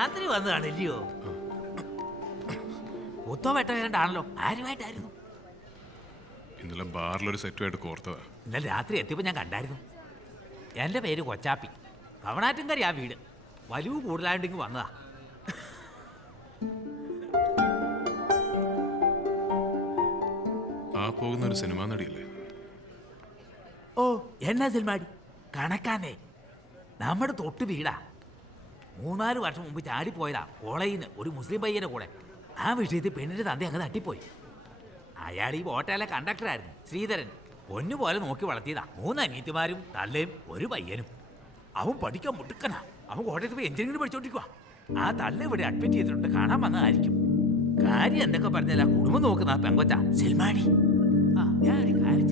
രാത്രി വന്നതാണല്ലയോ? ഒത്തോ വെട്ടോ രണ്ടാണല്ലോ. ആരുമായിട്ടായിരുന്നു? ഇന്നലെ ബാറിലൊരു സെറ്റുമായിട്ട് കോർത്തതാ. ഇന്നലെ രാത്രി എത്തിയപ്പോൾ ഞാൻ കണ്ടായിരുന്നു. എൻ്റെ പേര് കൊച്ചാപ്പി. കവണാറ്റുംകരി ആ വീട്. വലിവ് കൂടുതലായിട്ടെങ്കിൽ വന്നതാ. ആ പോകുന്ന ഒരു സിനിമാ നടിയല്ലേ? ഓ, എന്നാ സിനിമാടി? കണക്കാന്നേ. നമ്മുടെ തൊട്ട് വീടാ. 3-4 വർഷം മുമ്പ് ചാടിപ്പോയതാ കോളേജിൽ നിന്ന് ഒരു മുസ്ലിം പയ്യൻ്റെ കൂടെ. ആ വിഷയത്തിൽ പെണ്ണിൻ്റെ തന്ത അങ്ങ് തട്ടിപ്പോയി. അയാൾ ഈ ബോട്ടയിലെ കണ്ടക്ടറായിരുന്നു, ശ്രീധരൻ. പൊന്നുപോലെ നോക്കി വളർത്തിയതാ. 3 അനിയത്തിമാരും തള്ളയും ഒരു പയ്യനും. അവൻ പഠിക്കാൻ മുട്ടുക്കനാ. അവൻ കോട്ടയത്ത് പോയി എഞ്ചിനീയറിംഗ് പഠിച്ചോണ്ടിരിക്കുക. ആ തള്ള ഇവിടെ അഡ്മിറ്റ് ചെയ്തിട്ടുണ്ട്, കാണാൻ വന്നതായിരിക്കും. കാര്യം എന്തൊക്കെ പറഞ്ഞാൽ ആ കുടുംബം നോക്കുന്ന ആ പെങ്കൊച്ച സിൽമാടി. ആ, ഞാൻ ഒരു കാര്യം